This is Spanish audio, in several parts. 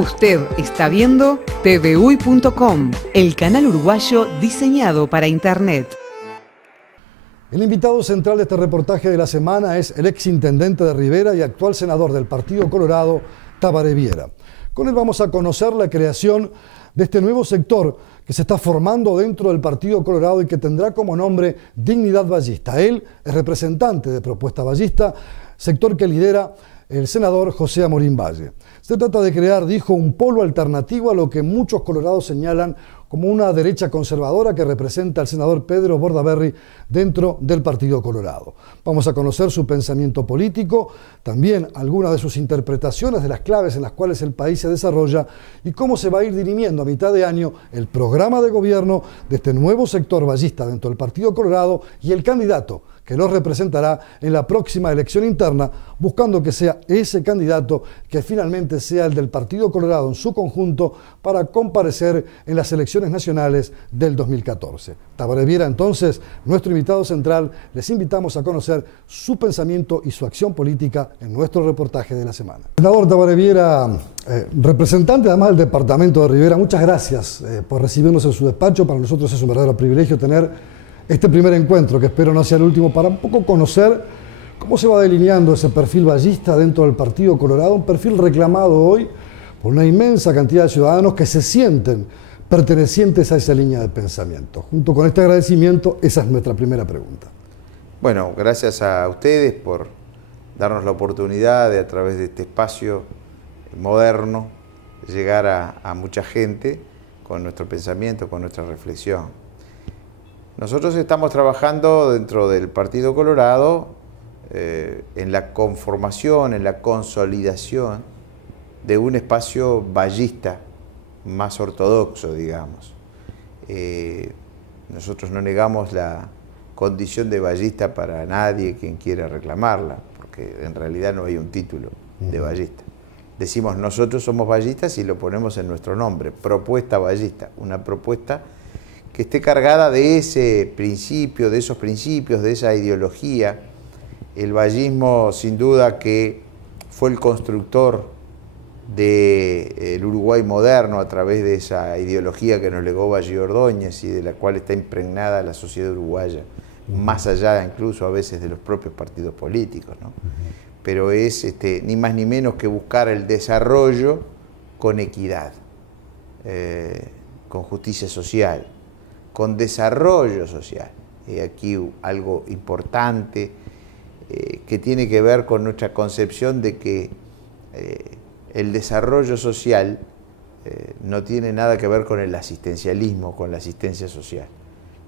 Usted está viendo tvUY.com, el canal uruguayo diseñado para Internet. El invitado central de este reportaje de la semana es el exintendente de Rivera y actual senador del Partido Colorado, Tabaré Viera. Con él vamos a conocer la creación de este nuevo sector que se está formando dentro del Partido Colorado y que tendrá como nombre Dignidad Vallista. Él es representante de Propuesta Vallista, sector que lidera el senador José Amorín Valle. Se trata de crear, dijo, un polo alternativo a lo que muchos colorados señalan como una derecha conservadora que representa al senador Pedro Bordaberry dentro del Partido Colorado. Vamos a conocer su pensamiento político, también algunas de sus interpretaciones de las claves en las cuales el país se desarrolla y cómo se va a ir dirimiendo a mitad de año el programa de gobierno de este nuevo sector vallista dentro del Partido Colorado y el candidato que los representará en la próxima elección interna, buscando que sea ese candidato que finalmente sea el del Partido Colorado en su conjunto para comparecer en las elecciones nacionales del 2014. Tabaré Viera, entonces, nuestro invitado central, les invitamos a conocer su pensamiento y su acción política en nuestro reportaje de la semana. Senador Tabaré Viera, representante además del departamento de Rivera, muchas gracias por recibirnos en su despacho. Para nosotros es un verdadero privilegio tener este primer encuentro, que espero no sea el último, para un poco conocer cómo se va delineando ese perfil vallista dentro del Partido Colorado, un perfil reclamado hoy por una inmensa cantidad de ciudadanos que se sienten pertenecientes a esa línea de pensamiento. Junto con este agradecimiento, esa es nuestra primera pregunta. Bueno, gracias a ustedes por darnos la oportunidad de, a través de este espacio moderno, llegar a mucha gente con nuestro pensamiento, con nuestra reflexión. Nosotros estamos trabajando dentro del Partido Colorado en la conformación, en la consolidación de un espacio vallista más ortodoxo, digamos. Nosotros no negamos la condición de vallista para nadie quien quiera reclamarla, porque en realidad no hay un título de vallista. Decimos nosotros somos vallistas y lo ponemos en nuestro nombre, Propuesta Vallista, una propuesta que esté cargada de ese principio, de esos principios, de esa ideología. El vallismo, sin duda, que fue el constructor del Uruguay moderno a través de esa ideología que nos legó Valle Ordóñez y de la cual está impregnada la sociedad uruguaya, más allá incluso a veces de los propios partidos políticos, ¿no? Pero es ni más ni menos que buscar el desarrollo con equidad, con justicia social, con desarrollo social. Aquí algo importante que tiene que ver con nuestra concepción de que el desarrollo social no tiene nada que ver con el asistencialismo, con la asistencia social,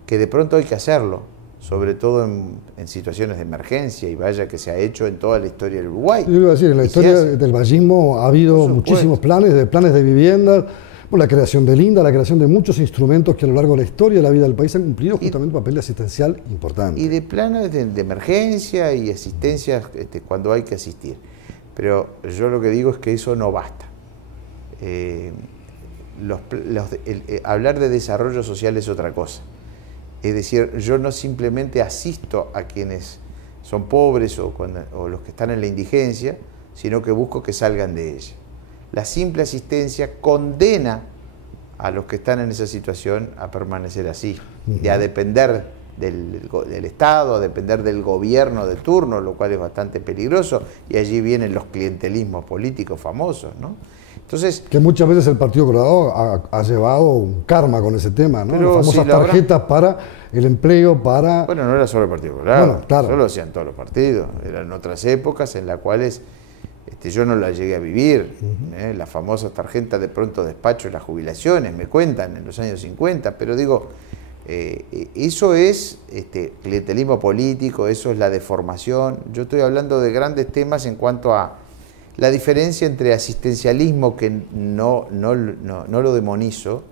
que de pronto hay que hacerlo, sobre todo en situaciones de emergencia, y vaya que se ha hecho en toda la historia del Uruguay. Yo iba a decir, en la historia del vallismo ha habido muchísimos planes de vivienda, la creación del INDA, la creación de muchos instrumentos que a lo largo de la historia de la vida del país han cumplido justamente un papel asistencial importante. Y de planes de emergencia y asistencia cuando hay que asistir. Pero yo lo que digo es que eso no basta. Hablar de desarrollo social es otra cosa. Es decir, yo no simplemente asisto a quienes son pobres o los que están en la indigencia, sino que busco que salgan de ella. La simple asistencia condena a los que están en esa situación a permanecer así, y a depender del Estado, a depender del gobierno de turno, lo cual es bastante peligroso, y allí vienen los clientelismos políticos famosos, ¿no? Entonces, que muchas veces el Partido Colorado ha llevado un karma con ese tema, ¿no? Las famosas tarjetas para el empleo, para... Bueno, no era solo el Partido Colorado, bueno, claro, eso lo hacían todos los partidos, eran otras épocas en las cuales yo no la llegué a vivir, la famosa tarjeta de pronto despacho de las jubilaciones, me cuentan, en los años 50, pero digo, eso es clientelismo político, eso es la deformación. Yo estoy hablando de grandes temas en cuanto a la diferencia entre asistencialismo, que no lo demonizo,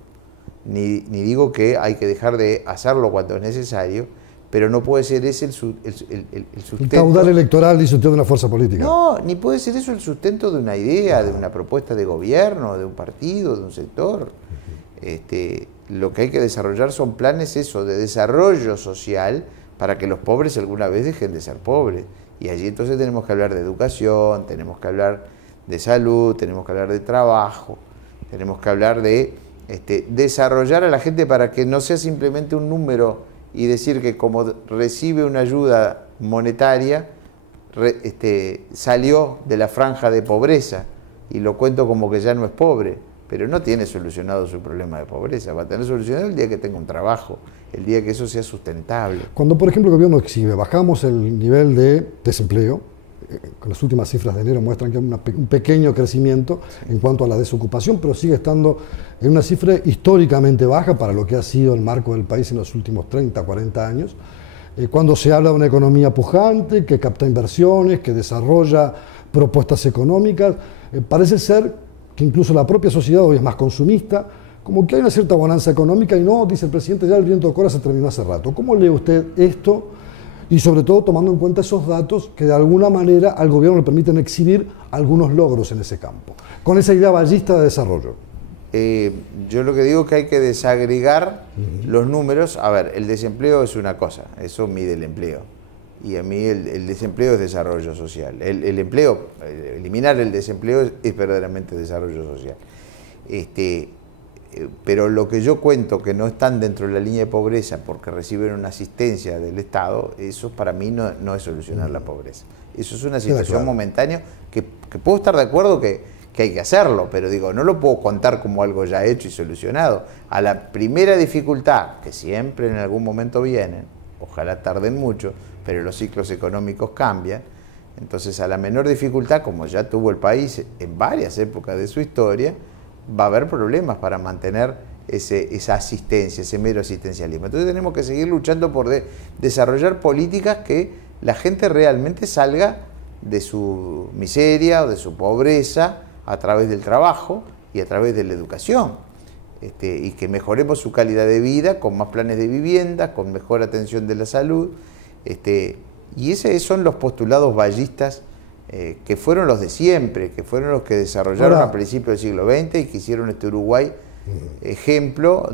ni digo que hay que dejar de hacerlo cuando es necesario, pero no puede ser ese el sustento. El caudal electoral, dice usted, de una fuerza política. No, ni puede ser eso el sustento de una idea, de una propuesta de gobierno, de un partido, de un sector. Lo que hay que desarrollar son planes de desarrollo social para que los pobres alguna vez dejen de ser pobres. Y allí entonces tenemos que hablar de educación, tenemos que hablar de salud, tenemos que hablar de trabajo. Tenemos que hablar de desarrollar a la gente para que no sea simplemente un número y decir que como recibe una ayuda monetaria, salió de la franja de pobreza, y lo cuento como que ya no es pobre, pero no tiene solucionado su problema de pobreza. Va a tener solucionado el día que tenga un trabajo, el día que eso sea sustentable. Cuando, por ejemplo, el gobierno exhibe, bajamos el nivel de desempleo, con las últimas cifras de enero muestran que hay un pequeño crecimiento en cuanto a la desocupación, pero sigue estando en una cifra históricamente baja para lo que ha sido el marco del país en los últimos 30, 40 años. Cuando se habla de una economía pujante, que capta inversiones, que desarrolla propuestas económicas, parece ser que incluso la propia sociedad hoy es más consumista, como que hay una cierta bonanza económica y no, dice el presidente, ya el viento de cola se terminó hace rato. ¿Cómo lee usted esto? Y sobre todo tomando en cuenta esos datos que de alguna manera al gobierno le permiten exhibir algunos logros en ese campo, con esa idea ballista de desarrollo. Yo lo que digo es que hay que desagregar los números. A ver, el desempleo es una cosa, eso mide el empleo. Y a mí el desempleo es desarrollo social. El empleo, eliminar el desempleo es verdaderamente desarrollo social. Pero lo que yo cuento que no están dentro de la línea de pobreza porque reciben una asistencia del Estado, eso para mí no es solucionar la pobreza. Eso es una situación momentánea que puedo estar de acuerdo que hay que hacerlo, pero digo, no lo puedo contar como algo ya hecho y solucionado. A la primera dificultad, que siempre en algún momento vienen, ojalá tarden mucho, pero los ciclos económicos cambian, entonces a la menor dificultad, como ya tuvo el país en varias épocas de su historia, va a haber problemas para mantener esa asistencia, ese mero asistencialismo. Entonces tenemos que seguir luchando por desarrollar políticas que la gente realmente salga de su miseria o de su pobreza a través del trabajo y a través de la educación, y que mejoremos su calidad de vida con más planes de vivienda, con mejor atención de la salud, y esos son los postulados vallistas que fueron los de siempre, que fueron los que desarrollaron a principios del siglo XX y que hicieron este Uruguay ejemplo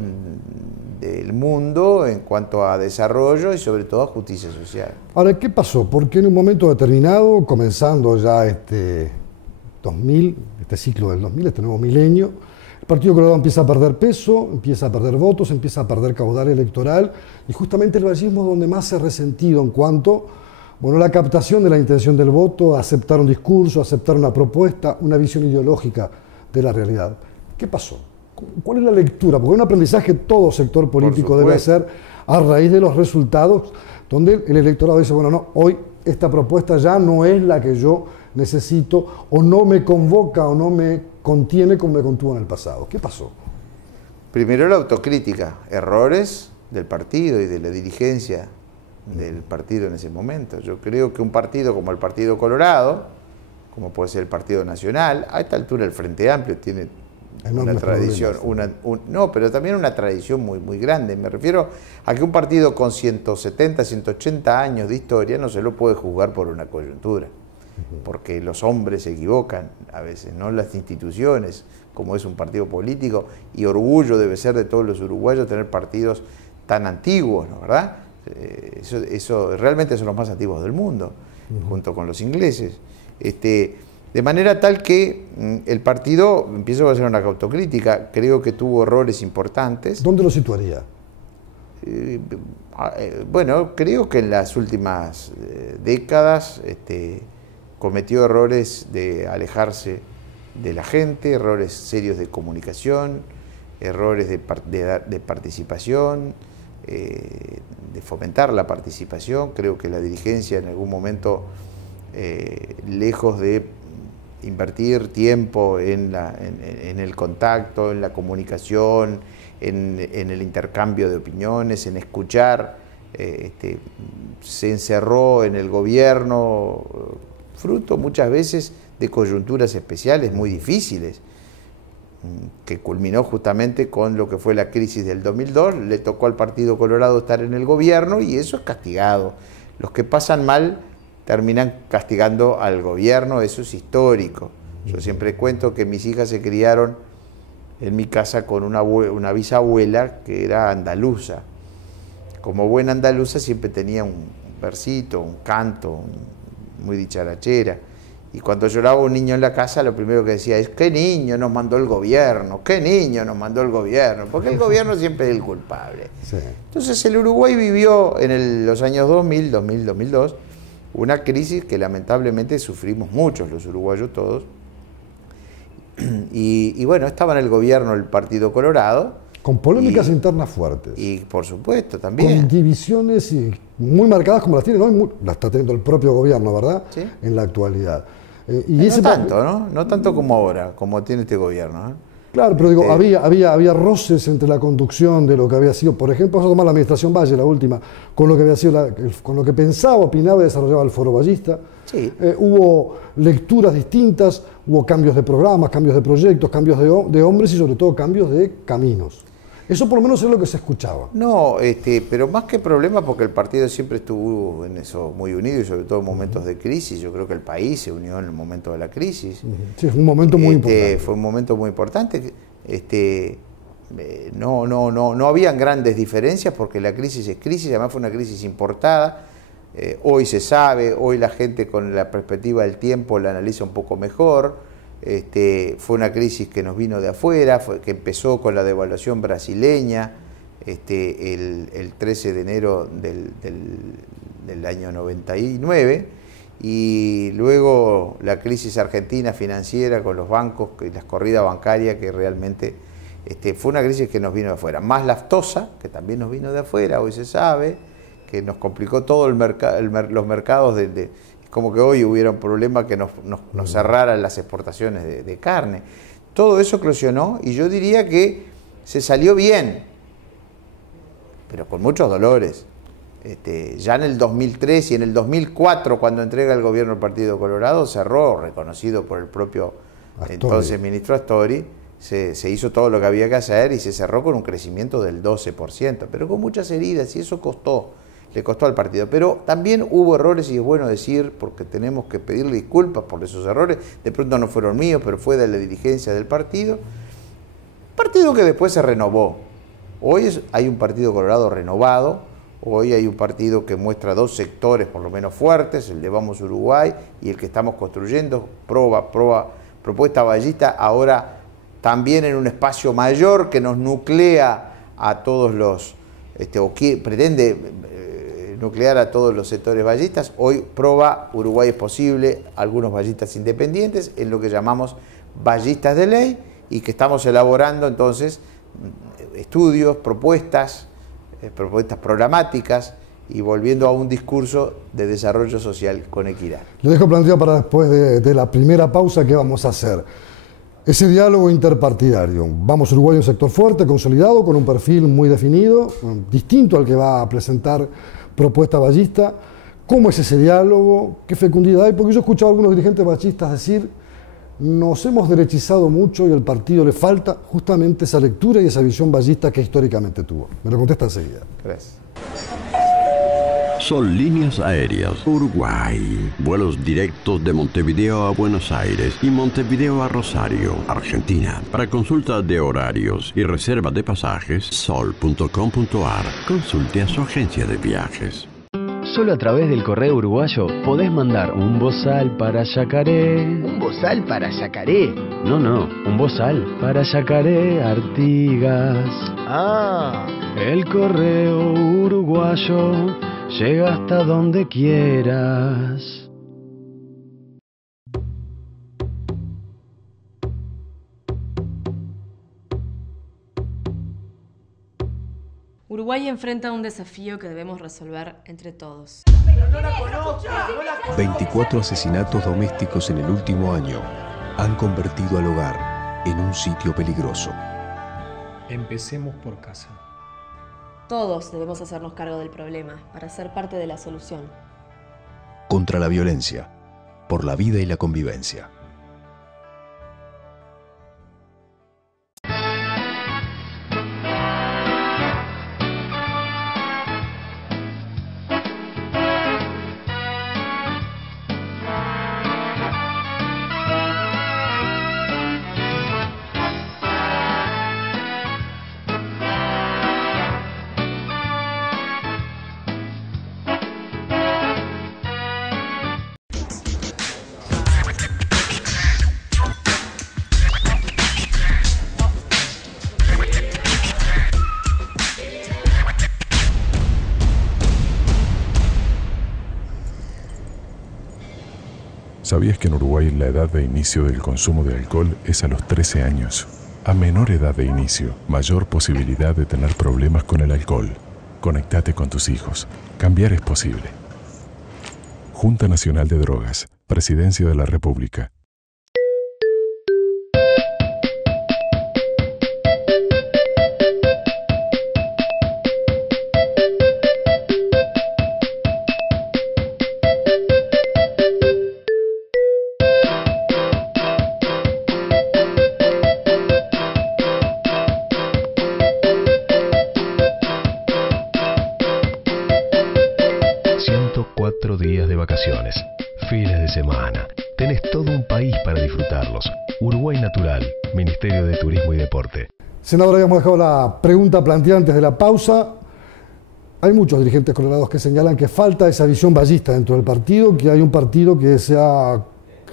del mundo en cuanto a desarrollo y sobre todo a justicia social. Ahora, ¿qué pasó? Porque en un momento determinado, comenzando ya este ciclo del 2000, este nuevo milenio, el Partido Colorado empieza a perder peso, empieza a perder votos, empieza a perder caudal electoral, y justamente el vallismo es donde más se ha resentido en cuanto la captación de la intención del voto, aceptar un discurso, aceptar una propuesta, una visión ideológica de la realidad. ¿Qué pasó? ¿Cuál es la lectura? Porque un aprendizaje todo sector político debe hacer a raíz de los resultados, donde el electorado dice, bueno, no, hoy esta propuesta ya no es la que yo necesito, o no me convoca o no me contiene como me contuvo en el pasado. ¿Qué pasó? Primero la autocrítica, errores del partido y de la dirigencia del partido en ese momento. Yo creo que un partido como el Partido Colorado, como puede ser el Partido Nacional, a esta altura el Frente Amplio tiene una tradición, pero también una tradición muy, muy grande. Me refiero a que un partido con 170, 180 años de historia no se lo puede juzgar por una coyuntura, porque los hombres se equivocan a veces, no las instituciones, como es un partido político, y orgullo debe ser de todos los uruguayos tener partidos tan antiguos, ¿no? ¿Verdad? Eso realmente son los más antiguos del mundo, junto con los ingleses. De manera tal que el partido, empiezo a hacer una autocrítica, creo que tuvo errores importantes. ¿Dónde lo situaría? Bueno, creo que en las últimas décadas cometió errores de alejarse de la gente, errores serios de comunicación, errores de participación, de fomentar la participación. Creo que la dirigencia en algún momento, lejos de invertir tiempo en el contacto, en la comunicación, en el intercambio de opiniones, en escuchar, se encerró en el gobierno, fruto muchas veces de coyunturas especiales muy difíciles, que culminó justamente con lo que fue la crisis del 2002, le tocó al Partido Colorado estar en el gobierno y eso es castigado. Los que pasan mal terminan castigando al gobierno, eso es histórico. Yo siempre cuento que mis hijas se criaron en mi casa con una bisabuela que era andaluza. Como buena andaluza siempre tenía un versito, un canto, muy dicharachera. Y cuando lloraba un niño en la casa, lo primero que decía es: ¿qué niño nos mandó el gobierno? ¿Qué niño nos mandó el gobierno? Porque el gobierno siempre es el culpable. Sí. Entonces el Uruguay vivió en los años 2000, 2002, una crisis que lamentablemente sufrimos muchos, los uruguayos todos. Y bueno, estaba en el gobierno el Partido Colorado. Con polémicas internas fuertes. Y por supuesto también. Con divisiones muy marcadas como las tiene hoy, las está teniendo el propio gobierno, ¿verdad? Sí. En la actualidad. No tanto, ¿no? No tanto como ahora, como tiene este gobierno, ¿eh? Claro, pero digo, había roces entre la conducción de lo que había sido, por ejemplo, vamos a tomar la administración Valle, la última, con lo que había sido, con lo que pensaba, opinaba y desarrollaba el Foro Ballista. Sí. Hubo lecturas distintas, hubo cambios de programas, cambios de proyectos, cambios de hombres y sobre todo cambios de caminos. Eso por lo menos es lo que se escuchaba. No, pero más que problema, porque el partido siempre estuvo en eso muy unido y sobre todo en momentos de crisis. Yo creo que el país se unió en el momento de la crisis. Sí, fue un momento muy importante. Fue un momento muy importante. No habían grandes diferencias porque la crisis es crisis, además fue una crisis importada. Hoy se sabe, hoy la gente con la perspectiva del tiempo la analiza un poco mejor. Fue una crisis que nos vino de afuera, que empezó con la devaluación brasileña el 13 de enero del año 99, y luego la crisis argentina financiera con los bancos y las corridas bancarias, que realmente fue una crisis que nos vino de afuera, más la aftosa, que también nos vino de afuera, hoy se sabe, que nos complicó todo los mercados como que hoy hubiera un problema que nos cerraran las exportaciones de carne. Todo eso eclosionó y yo diría que se salió bien, pero con muchos dolores. Ya en el 2003 y en el 2004, cuando entrega el gobierno el Partido Colorado, cerró, reconocido por el propio entonces ministro Astori, se hizo todo lo que había que hacer y se cerró con un crecimiento del 12%, pero con muchas heridas, y eso le costó al partido. Pero también hubo errores, y es bueno decir, porque tenemos que pedirle disculpas por esos errores. De pronto no fueron míos, pero fue de la dirigencia del partido. Partido que después se renovó. Hoy hay un Partido Colorado renovado, hoy hay un partido que muestra dos sectores por lo menos fuertes, el de Vamos Uruguay y el que estamos construyendo, Propuesta Ballista, ahora también en un espacio mayor que nos nuclea a todos los, o que pretende nuclear a todos los sectores ballistas. Hoy Proba Uruguay es posible, algunos ballistas independientes, en lo que llamamos ballistas de ley, y que estamos elaborando entonces estudios, propuestas programáticas, y volviendo a un discurso de desarrollo social con equidad. Lo dejo planteado para después de la primera pausa que vamos a hacer. Ese diálogo interpartidario. Vamos Uruguay, un sector fuerte, consolidado, con un perfil muy definido, distinto al que va a presentar Propuesta Ballista. ¿Cómo es ese diálogo? ¿Qué fecundidad hay? Porque yo he escuchado a algunos dirigentes ballistas decir: nos hemos derechizado mucho y al partido le falta justamente esa lectura y esa visión ballista que históricamente tuvo. Me lo contesta enseguida. Gracias. Son líneas aéreas Uruguay. Vuelos directos de Montevideo a Buenos Aires y Montevideo a Rosario, Argentina. Para consulta de horarios y reserva de pasajes, sol.com.ar. Consulte a su agencia de viajes. Solo a través del correo uruguayo podés mandar un bozal para Yacaré. ¿Un bozal para Yacaré? No, un bozal para Yacaré Artigas. Ah. El correo uruguayo llega hasta donde quieras. Uruguay enfrenta un desafío que debemos resolver entre todos. 24 asesinatos domésticos en el último año han convertido al hogar en un sitio peligroso. Empecemos por casa. Todos debemos hacernos cargo del problema para ser parte de la solución. Contra la violencia, por la vida y la convivencia. ¿Sabías que en Uruguay la edad de inicio del consumo de alcohol es a los 13 años? A menor edad de inicio, mayor posibilidad de tener problemas con el alcohol. Conectate con tus hijos. Cambiar es posible. Junta Nacional de Drogas. Presidencia de la República. Días de vacaciones, fines de semana. Tenés todo un país para disfrutarlos. Uruguay Natural, Ministerio de Turismo y Deporte. Senador, habíamos dejado la pregunta planteada antes de la pausa. Hay muchos dirigentes colorados que señalan que falta esa visión ballista dentro del partido, que hay un partido que se ha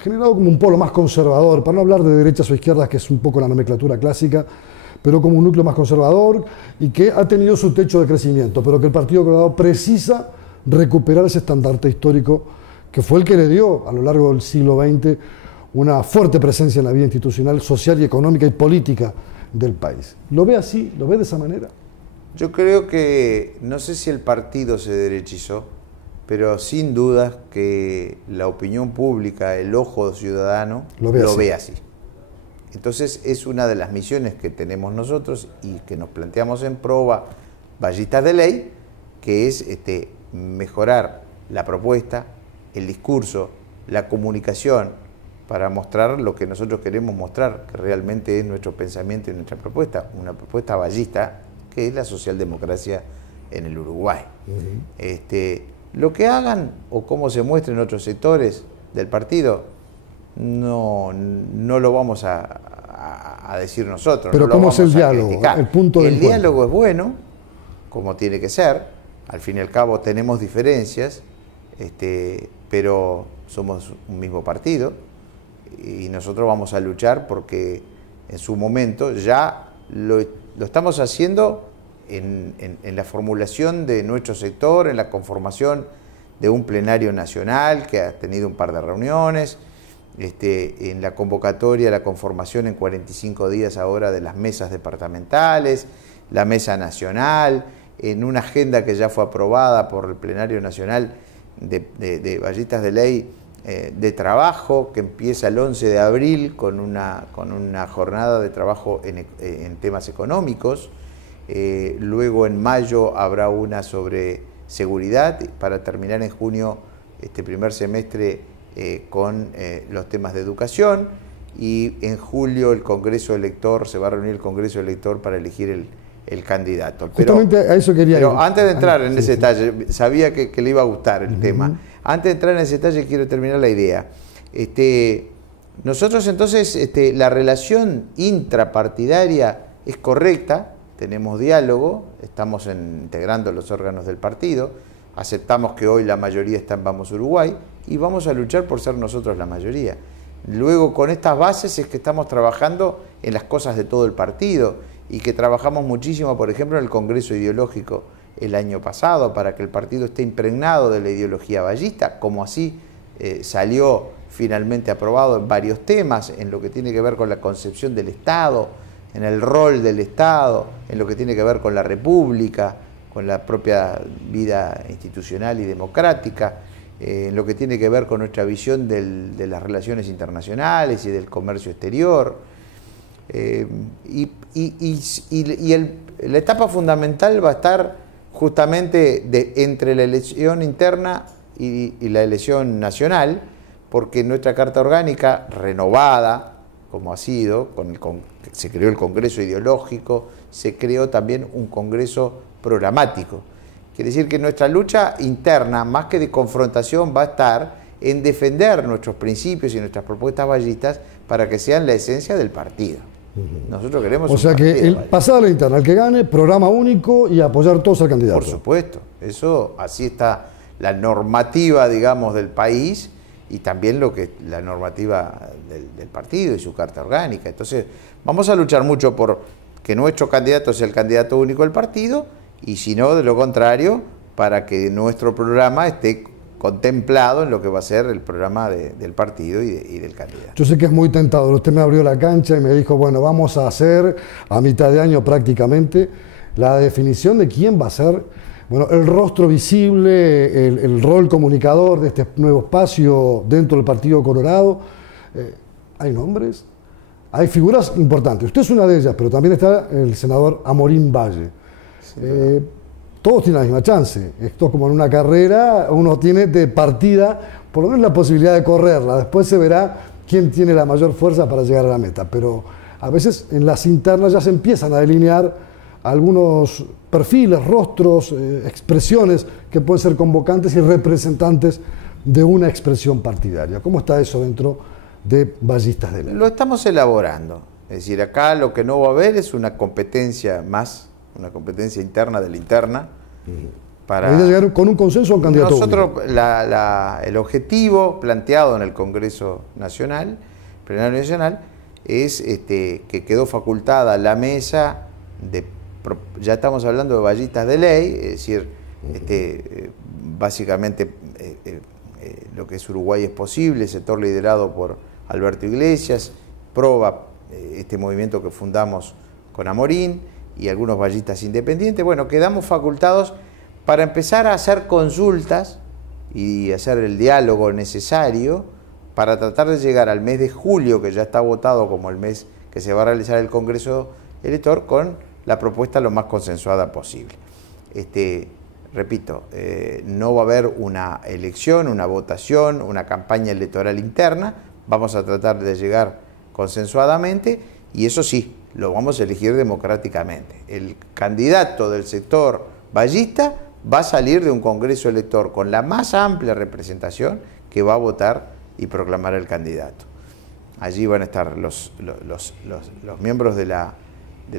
generado como un polo más conservador, para no hablar de derechas o izquierdas, que es un poco la nomenclatura clásica, pero como un núcleo más conservador y que ha tenido su techo de crecimiento, pero que el Partido Colorado precisa recuperar ese estandarte histórico que fue el que le dio a lo largo del siglo XX una fuerte presencia en la vida institucional, social y económica y política del país. ¿Lo ve así? ¿Lo ve de esa manera? Yo creo que, no sé si el partido se derechizó, pero sin duda que la opinión pública, el ojo ciudadano, lo ve así. Entonces es una de las misiones que tenemos nosotros y que nos planteamos en Proba Ballistas de Ley, que es mejorar la propuesta, el discurso, la comunicación, para mostrar lo que nosotros queremos mostrar, que realmente es nuestro pensamiento y nuestra propuesta, una propuesta ballista, que es la socialdemocracia en el Uruguay. Lo que hagan o cómo se muestren otros sectores del partido, no lo vamos a decir nosotros. Pero no ¿cómo es el diálogo? El punto del encuentro. El diálogo es bueno, como tiene que ser. Al fin y al cabo tenemos diferencias, pero somos un mismo partido y nosotros vamos a luchar porque en su momento ya lo estamos haciendo en la formulación de nuestro sector, en la conformación de un plenario nacional que ha tenido un par de reuniones, en la convocatoria, la conformación en 45 días ahora de las mesas departamentales, la mesa nacional, en una agenda que ya fue aprobada por el plenario nacional de Ballistas de Ley de trabajo, que empieza el 11 de abril con una jornada de trabajo en temas económicos. Luego en mayo habrá una sobre seguridad, para terminar en junio este primer semestre con los temas de educación, y en julio el Congreso Elector, se va a reunir el Congreso Elector para elegir el candidato. Justamente a eso quería ir. Pero antes de entrar en ese detalle, sabía que le iba a gustar el tema. Antes de entrar en ese detalle quiero terminar la idea. Nosotros entonces, la relación intrapartidaria es correcta, tenemos diálogo, estamos integrando los órganos del partido, aceptamos que hoy la mayoría está en Vamos Uruguay y vamos a luchar por ser nosotros la mayoría. Luego, con estas bases es que estamos trabajando en las cosas de todo el partido y que trabajamos muchísimo, por ejemplo, en el Congreso Ideológico el año pasado, para que el partido esté impregnado de la ideología ballista, como así salió finalmente aprobado en varios temas, en lo que tiene que ver con la concepción del Estado, en el rol del Estado, en lo que tiene que ver con la República, con la propia vida institucional y democrática, en lo que tiene que ver con nuestra visión de las relaciones internacionales y del comercio exterior. La etapa fundamental va a estar justamente entre la elección interna y la elección nacional, porque nuestra Carta Orgánica renovada, como ha sido, se creó el Congreso Ideológico, se creó también un Congreso Programático. Quiere decir que nuestra lucha interna, más que de confrontación, va a estar en defender nuestros principios y nuestras propuestas ballistas para que sean la esencia del partido. Nosotros queremos o sea que pasada la interna, el que gane, programa único y apoyar todos al candidato. Por supuesto, eso así está la normativa, digamos, del país y también la normativa del partido y su carta orgánica. Entonces, vamos a luchar mucho por que nuestro candidato sea el candidato único del partido y si no, de lo contrario, para que nuestro programa esté contemplado en lo que va a ser el programa del partido y del candidato. Yo sé que es muy tentador. Usted me abrió la cancha y me dijo, bueno, vamos a hacer a mitad de año prácticamente la definición de quién va a ser, bueno, el rostro visible, el rol comunicador de este nuevo espacio dentro del Partido Colorado. ¿Hay nombres? Hay figuras importantes. Usted es una de ellas, pero también está el senador Amorín Valle. Sí, todos tienen la misma chance. Esto es como en una carrera, uno tiene de partida por lo menos la posibilidad de correrla. Después se verá quién tiene la mayor fuerza para llegar a la meta. Pero a veces en las internas ya se empiezan a delinear algunos perfiles, rostros, expresiones que pueden ser convocantes y representantes de una expresión partidaria. ¿Cómo está eso dentro de Vallistas de Ley? Lo estamos elaborando. Es decir, acá lo que no va a haber es una competencia más, una competencia interna de la interna. Para llegar con un consenso a un candidato nosotros único. El objetivo planteado en el Congreso Nacional, Plenario Nacional, es que quedó facultada la mesa de, ya estamos hablando de Vallistas de Ley, es decir, básicamente lo que es Uruguay es posible, sector liderado por Alberto Iglesias, PROVA, este movimiento que fundamos con Amorín y algunos vallistas independientes. Bueno, quedamos facultados para empezar a hacer consultas y hacer el diálogo necesario para tratar de llegar al mes de julio, que ya está votado como el mes que se va a realizar el Congreso Elector, con la propuesta lo más consensuada posible. Repito, no va a haber una elección, una votación, una campaña electoral interna, vamos a tratar de llegar consensuadamente y eso sí, lo vamos a elegir democráticamente. El candidato del sector vallista va a salir de un Congreso Elector con la más amplia representación que va a votar y proclamar el candidato. Allí van a estar los miembros de la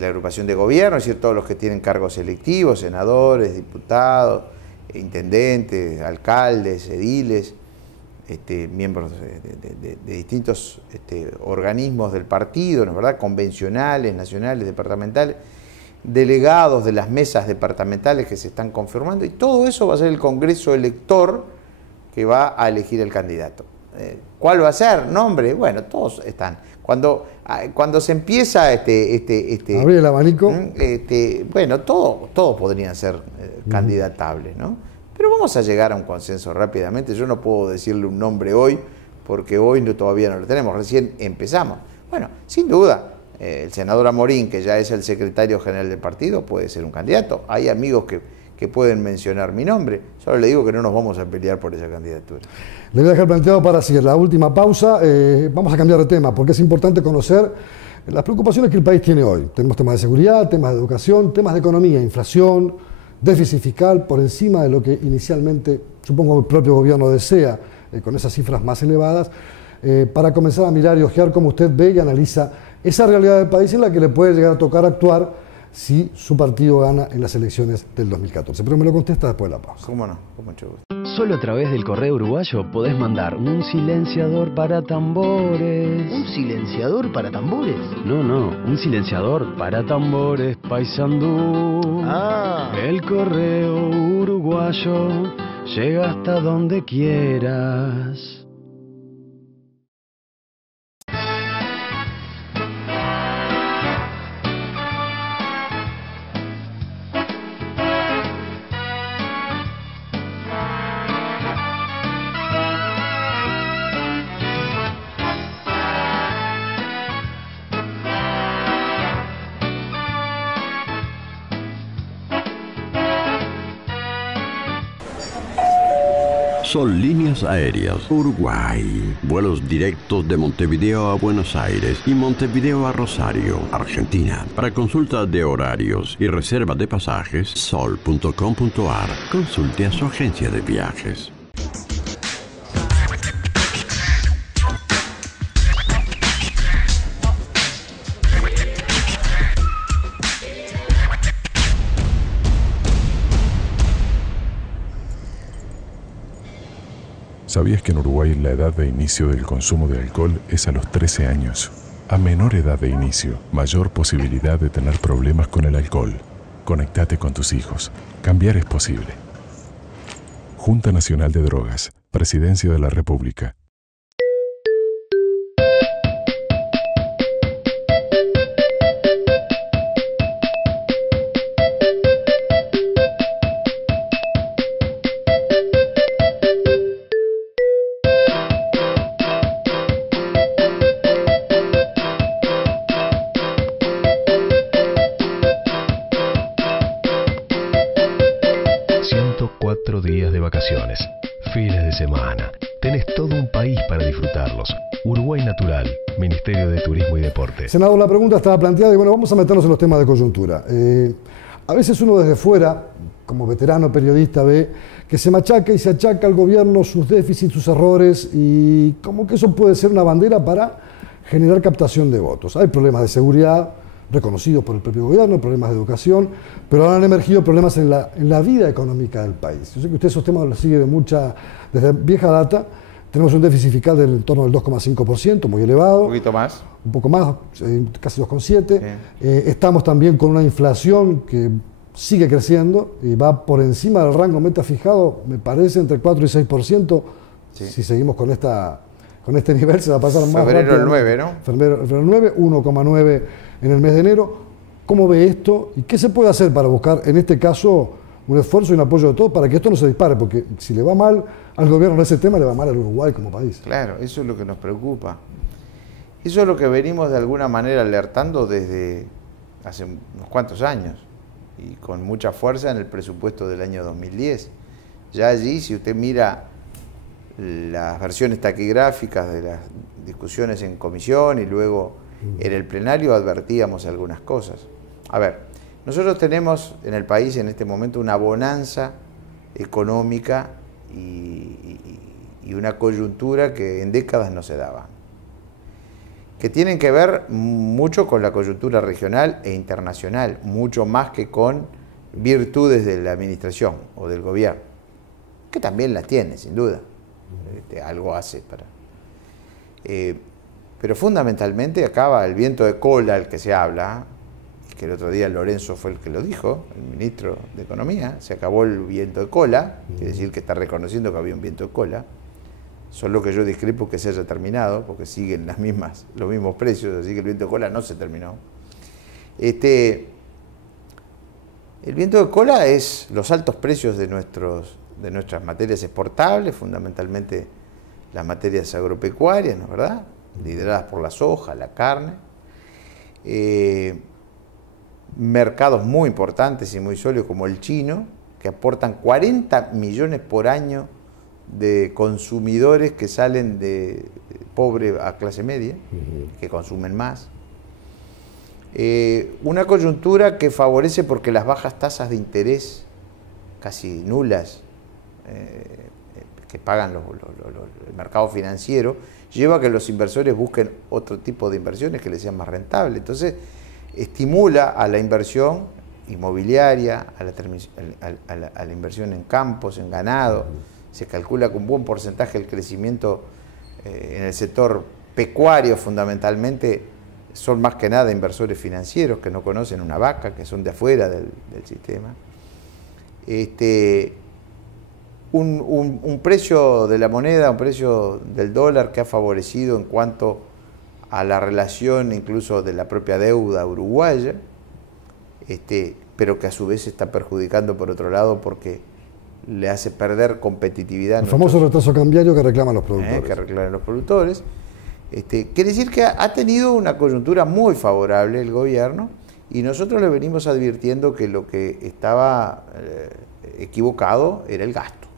agrupación de gobierno, es decir, todos los que tienen cargos electivos, senadores, diputados, intendentes, alcaldes, ediles, miembros de distintos organismos del partido, ¿no, verdad? Convencionales, nacionales, departamentales, delegados de las mesas departamentales que se están confirmando, y todo eso va a ser el Congreso Elector que va a elegir el candidato. ¿Cuál va a ser? ¿Nombre? Bueno, todos están. Cuando se empieza abrir el abanico, bueno, todos podrían ser candidatables, ¿no? Pero vamos a llegar a un consenso rápidamente. Yo no puedo decirle un nombre hoy, porque hoy todavía no lo tenemos, recién empezamos. Bueno, sin duda, el senador Amorín, que ya es el secretario general del partido, puede ser un candidato. Hay amigos que pueden mencionar mi nombre. Solo le digo que no nos vamos a pelear por esa candidatura. Le voy a dejar planteado para seguir la última pausa. Vamos a cambiar de tema, porque es importante conocer las preocupaciones que el país tiene hoy. Tenemos temas de seguridad, temas de educación, temas de economía, inflación, déficit fiscal, por encima de lo que inicialmente, supongo, el propio gobierno desea, con esas cifras más elevadas, para comenzar a mirar y ojear cómo usted ve y analiza esa realidad del país en la que le puede llegar a tocar actuar si su partido gana en las elecciones del 2014. Pero me lo contesta después de la pausa. ¿Cómo no? Con mucho gusto. Solo a través del correo uruguayo podés mandar un silenciador para tambores. ¿Un silenciador para tambores? No, un silenciador para tambores, Paysandú. El correo uruguayo llega hasta donde quieras. Son líneas aéreas Uruguay. Vuelos directos de Montevideo a Buenos Aires y Montevideo a Rosario, Argentina. Para consulta de horarios y reserva de pasajes, sol.com.ar. Consulte a su agencia de viajes. ¿Sabías que en Uruguay la edad de inicio del consumo de alcohol es a los 13 años? A menor edad de inicio, mayor posibilidad de tener problemas con el alcohol. Conectate con tus hijos. Cambiar es posible. Junta Nacional de Drogas, Presidencia de la República. Días de vacaciones, fines de semana. Tenés todo un país para disfrutarlos. Uruguay Natural, Ministerio de Turismo y Deporte. Senador, la pregunta estaba planteada y bueno, vamos a meternos en los temas de coyuntura. A veces uno desde fuera, como veterano periodista, ve que se machaca y se achaca al gobierno sus déficits, sus errores, y como que eso puede ser una bandera para generar captación de votos. Hay problemas de seguridad reconocidos por el propio gobierno, problemas de educación, pero han emergido problemas en la vida económica del país. Yo sé que usted esos temas los sigue desde vieja data. Tenemos un déficit fiscal del entorno del 2,5%, muy elevado. Un poquito más. Un poco más, casi 2,7%. Estamos también con una inflación que sigue creciendo y va por encima del rango meta fijado, me parece, entre 4 y 6%. Sí. Si seguimos con este nivel se va a pasar más rápido. Febrero el 9, ¿no? Febrero el 9, 1,9 en el mes de enero. ¿Cómo ve esto? ¿Y qué se puede hacer para buscar, en este caso, un esfuerzo y un apoyo de todos para que esto no se dispare? Porque si le va mal al gobierno en ese tema, le va mal al Uruguay como país. Claro, eso es lo que nos preocupa. Eso es lo que venimos de alguna manera alertando desde hace unos cuantos años y con mucha fuerza en el presupuesto del año 2010. Ya allí, si usted mira las versiones taquigráficas de las discusiones en comisión y luego en el plenario, advertíamos algunas cosas. A ver, nosotros tenemos en el país en este momento una bonanza económica y una coyuntura que en décadas no se daba, que tienen que ver mucho con la coyuntura regional e internacional, mucho más que con virtudes de la administración o del gobierno, que también las tiene, sin duda. Algo hace para... pero fundamentalmente acaba el viento de cola al que se habla, que el otro día Lorenzo fue el que lo dijo, el ministro de Economía. Se acabó el viento de cola, quiere decir que está reconociendo que había un viento de cola, solo que yo discrepo que se haya terminado, porque siguen los mismos precios, así que el viento de cola no se terminó. El viento de cola es los altos precios de nuestras materias exportables, fundamentalmente las materias agropecuarias, ¿no es verdad?, lideradas por la soja, la carne, mercados muy importantes y muy sólidos como el chino, que aportan 40 millones por año de consumidores que salen de pobre a clase media, que consumen más. Una coyuntura que favorece porque las bajas tasas de interés, casi nulas, que pagan el mercado financiero, lleva a que los inversores busquen otro tipo de inversiones que les sean más rentables. Entonces, estimula a la inversión inmobiliaria, a la inversión en campos, en ganado. Se calcula que un buen porcentaje del crecimiento en el sector pecuario, fundamentalmente, son más que nada inversores financieros que no conocen una vaca, que son de afuera del sistema. Un precio de la moneda, un precio del dólar que ha favorecido en cuanto a la relación incluso de la propia deuda uruguaya, pero que a su vez está perjudicando por otro lado porque le hace perder competitividad. El famoso retraso cambiario que reclaman los productores. Que reclaman los productores. Quiere decir que ha tenido una coyuntura muy favorable el gobierno y nosotros le venimos advirtiendo que lo que estaba equivocado era el gasto.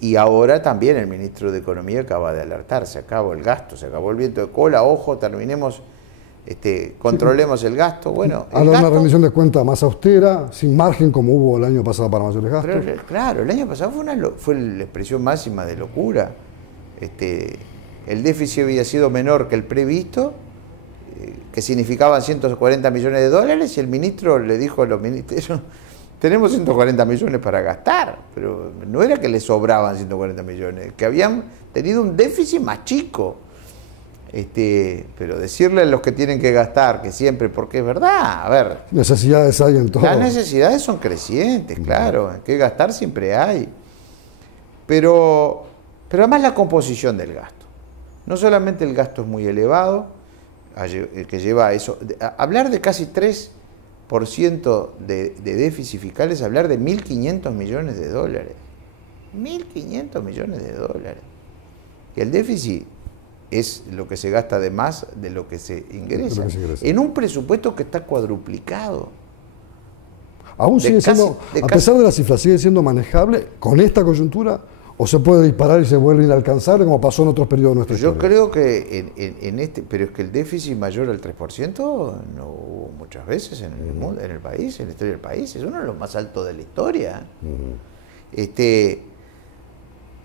Y ahora también el ministro de Economía acaba de alertar, se acabó el gasto, se acabó el viento de cola, ojo, terminemos, controlemos el gasto. Bueno, una rendición de cuentas más austera, sin margen como hubo el año pasado para mayores gastos. Pero, claro, el año pasado fue la expresión máxima de locura. El déficit había sido menor que el previsto, que significaban 140 millones de dólares, y el ministro le dijo a los ministerios: tenemos 140 millones para gastar, pero no era que les sobraban 140 millones, que habían tenido un déficit más chico. Pero decirle a los que tienen que gastar que siempre, porque es verdad, a ver. Necesidades hay en todo. Las necesidades son crecientes, claro, que gastar siempre hay. Pero además la composición del gasto. No solamente el gasto es muy elevado, que lleva a eso. Hablar de casi 3% de déficit fiscal es hablar de 1.500 millones de dólares. 1.500 millones de dólares. Y el déficit es lo que se gasta de más de lo que se ingresa. En un presupuesto que está cuadruplicado. Aún sigue siendo, a pesar de la cifra, ¿sigue siendo manejable con esta coyuntura? ¿O se puede disparar y se vuelve inalcanzable como pasó en otros periodos de nuestra historia? Yo creo que en este, pero es que el déficit mayor al 3% no hubo muchas veces en el mundo, en el país, en la historia del país. Es uno de los más altos de la historia.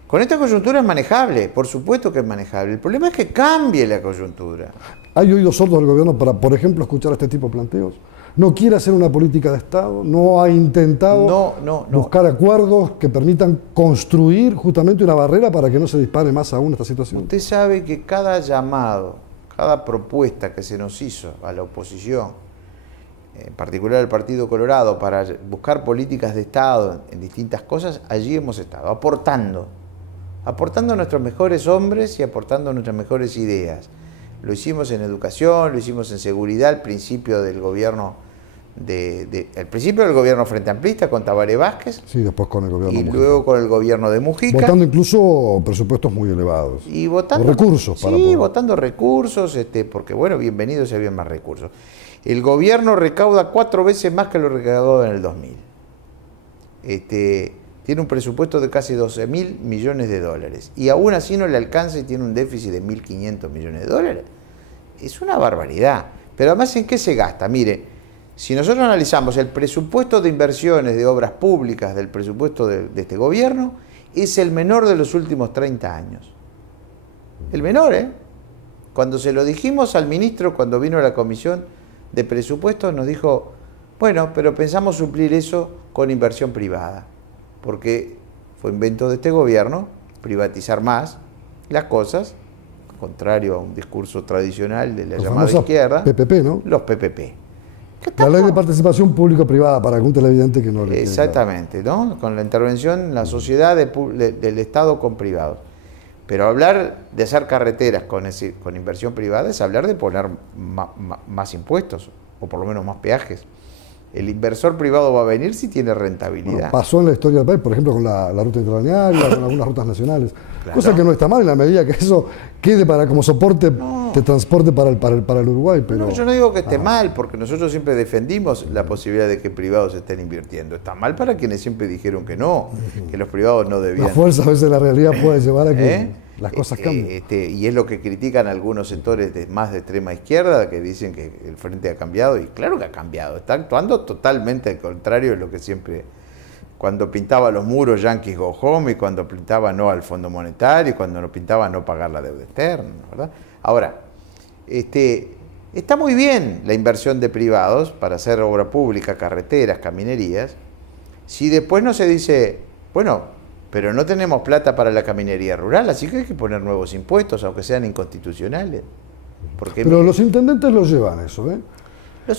Con esta coyuntura es manejable, por supuesto que es manejable. El problema es que cambie la coyuntura. ¿Hay oídos sordos del gobierno para, por ejemplo, escuchar este tipo de planteos? ¿No quiere hacer una política de Estado? ¿No ha intentado buscar acuerdos que permitan construir justamente una barrera para que no se dispare más aún esta situación? Usted sabe que cada llamado, cada propuesta que se nos hizo a la oposición, en particular al Partido Colorado, para buscar políticas de Estado en distintas cosas, allí hemos estado, aportando nuestros mejores hombres y aportando nuestras mejores ideas. Lo hicimos en educación, lo hicimos en seguridad, al principio del gobierno el principio del gobierno Frente Amplista con Tabaré Vázquez. Sí, después con el gobierno y Mujica. Luego con el gobierno de Mujica. Votando incluso presupuestos muy elevados. Y votando recursos. Votando recursos, porque bueno, bienvenidos si habían más recursos. El gobierno recauda 4 veces más que lo recaudado en el 2000. Tiene un presupuesto de casi 12.000 millones de dólares. Y aún así no le alcanza y tiene un déficit de 1.500 millones de dólares. Es una barbaridad. Pero además, ¿en qué se gasta? Mire, si nosotros analizamos el presupuesto de inversiones de obras públicas del presupuesto de este gobierno, es el menor de los últimos 30 años. El menor, ¿eh? Cuando se lo dijimos al ministro, cuando vino a la comisión de presupuestos, nos dijo, bueno, pero pensamos suplir eso con inversión privada. Porque fue invento de este gobierno privatizar más las cosas, contrario a un discurso tradicional de la llamada izquierda. PPP, ¿no? Los PPP. La ley de participación público-privada, para algún televidente que no le exactamente, ¿no? Con la intervención en la sociedad del Estado con privados. Pero hablar de hacer carreteras con inversión privada es hablar de poner más impuestos, o por lo menos más peajes. El inversor privado va a venir si tiene rentabilidad. Bueno, pasó en la historia del país, por ejemplo, con la ruta interbalnearia, con algunas rutas nacionales. Claro. Cosa que no está mal en la medida que eso quede como soporte de transporte para el Uruguay. Pero... No, yo no digo que esté mal, porque nosotros siempre defendimos la posibilidad de que privados estén invirtiendo. Está mal para quienes siempre dijeron que no, que los privados no debían. La fuerza a veces de la realidad puede llevar a que las cosas cambien. Y es lo que critican algunos sectores más de extrema izquierda, que dicen que el Frente ha cambiado, y claro que ha cambiado, está actuando totalmente al contrario de lo que siempre, cuando pintaba los muros Yankees Go Home, y cuando pintaba no al Fondo Monetario, y cuando no pintaba no pagar la deuda externa, ¿verdad? Ahora, está muy bien la inversión de privados para hacer obra pública, carreteras, caminerías, si después no se dice, bueno, pero no tenemos plata para la caminería rural, así que hay que poner nuevos impuestos, aunque sean inconstitucionales. Pero los intendentes lo llevan eso, ¿eh?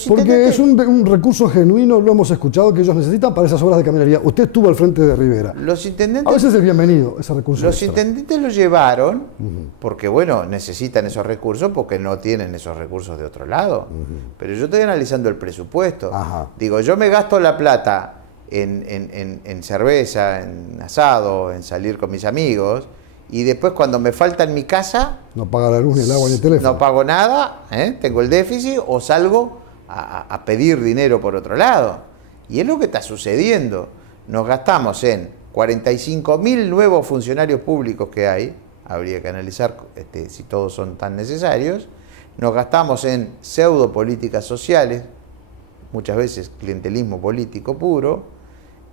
Porque es un recurso genuino, lo hemos escuchado, que ellos necesitan para esas obras de caminería. Usted estuvo al frente de Rivera. Los intendentes, a veces es bienvenido ese recurso. Los intendentes lo llevaron porque, bueno, necesitan esos recursos porque no tienen esos recursos de otro lado. Pero yo estoy analizando el presupuesto. Digo, yo me gasto la plata en cerveza, en asado, en salir con mis amigos, y después cuando me falta en mi casa... No paga la luz, ni el agua, ni el teléfono. No pago nada, tengo el déficit, o salgo a pedir dinero por otro lado. Y es lo que está sucediendo. Nos gastamos en 45.000 nuevos funcionarios públicos que hay, habría que analizar si todos son tan necesarios. Nos gastamos en pseudo políticas sociales, muchas veces clientelismo político puro,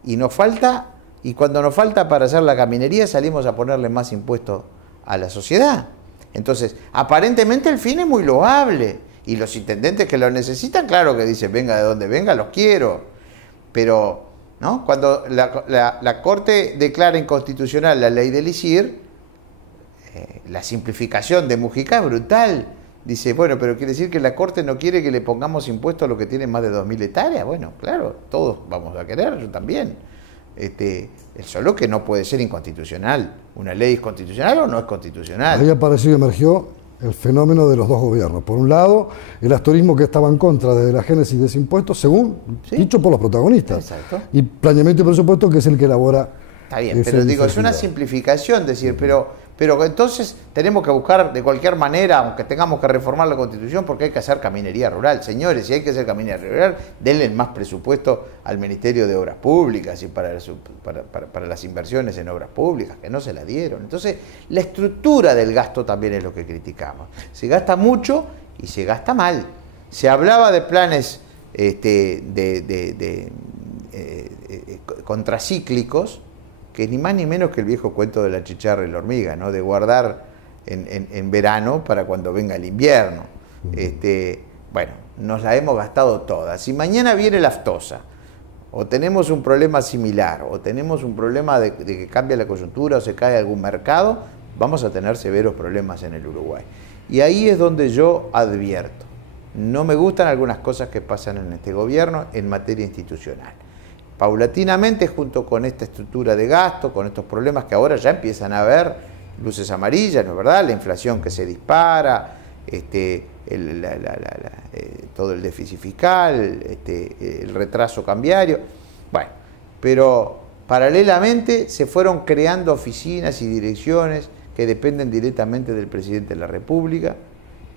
y nos falta, y cuando nos falta para hacer la caminería salimos a ponerle más impuestos a la sociedad. Entonces, aparentemente el fin es muy loable, y los intendentes que lo necesitan, claro que dicen, venga de donde venga, los quiero. Pero, ¿no? Cuando la Corte declara inconstitucional la ley del ISIR, la simplificación de Mujica es brutal. Dice, bueno, pero quiere decir que la Corte no quiere que le pongamos impuestos a los que tienen más de 2.000 hectáreas. Bueno, claro, todos vamos a querer, yo también. Solo que no puede ser inconstitucional. ¿Una ley es constitucional o no es constitucional? Ahí apareció y emergió el fenómeno de los dos gobiernos. Por un lado, el astorismo que estaba en contra de la génesis de ese impuesto, según dicho por los protagonistas. Exacto. Y planeamiento y presupuesto, que es el que elabora. Está bien, pero digo, es una simplificación, decir, pero entonces tenemos que buscar de cualquier manera, aunque tengamos que reformar la Constitución, porque hay que hacer caminería rural. Señores, si hay que hacer caminería rural, denle más presupuesto al Ministerio de Obras Públicas y para las inversiones en obras públicas, que no se la dieron. Entonces, la estructura del gasto también es lo que criticamos. Se gasta mucho y se gasta mal. Se hablaba de planes contracíclicos, que es ni más ni menos que el viejo cuento de la chicharra y la hormiga, ¿no? De guardar en verano para cuando venga el invierno. Bueno, nos la hemos gastado todas. Si mañana viene la aftosa, o tenemos un problema similar, o tenemos un problema de que cambia la coyuntura o se cae algún mercado, vamos a tener severos problemas en el Uruguay. Y ahí es donde yo advierto. No me gustan algunas cosas que pasan en este gobierno en materia institucional. Paulatinamente, junto con esta estructura de gasto, con estos problemas que ahora ya empiezan a haber luces amarillas, ¿no es verdad? La inflación que se dispara, todo el déficit fiscal, el retraso cambiario. Bueno, pero paralelamente se fueron creando oficinas y direcciones que dependen directamente del presidente de la República,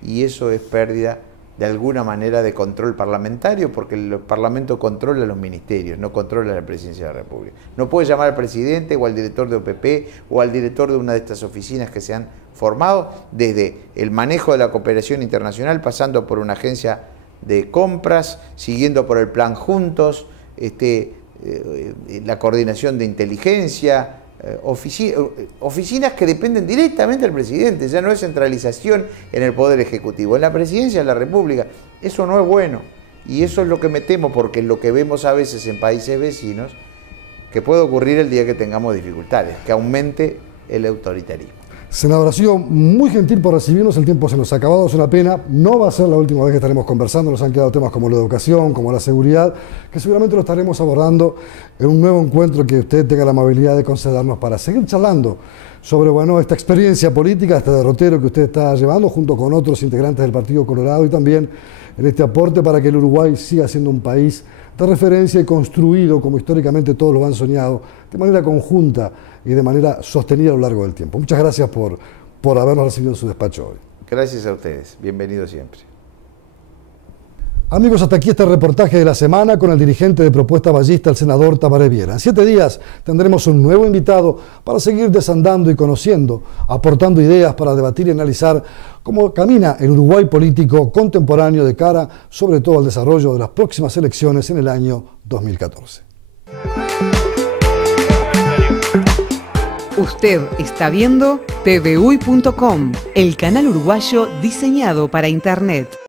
y eso es pérdida de alguna manera de control parlamentario, porque el Parlamento controla los ministerios, no controla la Presidencia de la República. No puede llamar al presidente o al director de OPP o al director de una de estas oficinas que se han formado, desde el manejo de la cooperación internacional, pasando por una agencia de compras, siguiendo por el plan Juntos, la coordinación de inteligencia, oficinas que dependen directamente del presidente. Ya no es centralización en el Poder Ejecutivo, en la Presidencia de la República. Eso no es bueno, y eso es lo que me temo, porque es lo que vemos a veces en países vecinos, que puede ocurrir el día que tengamos dificultades, que aumente el autoritarismo. Senador, ha sido muy gentil por recibirnos, el tiempo se nos ha acabado, es una pena, no va a ser la última vez que estaremos conversando, nos han quedado temas como la educación, como la seguridad, que seguramente lo estaremos abordando en un nuevo encuentro que usted tenga la amabilidad de concedernos para seguir charlando sobre, bueno, esta experiencia política, este derrotero que usted está llevando junto con otros integrantes del Partido Colorado, y también en este aporte para que el Uruguay siga siendo un país de referencia y construido, como históricamente todos lo han soñado, de manera conjunta y de manera sostenida a lo largo del tiempo. Muchas gracias por habernos recibido en su despacho hoy. Gracias a ustedes, bienvenidos siempre. Amigos, hasta aquí este reportaje de la semana con el dirigente de Propuesta Ballista, el senador Tabaré Viera. En 7 días tendremos un nuevo invitado para seguir desandando y conociendo, aportando ideas para debatir y analizar cómo camina el Uruguay político contemporáneo de cara, sobre todo, al desarrollo de las próximas elecciones en el año 2014. Usted está viendo TVUY.com, el canal uruguayo diseñado para Internet.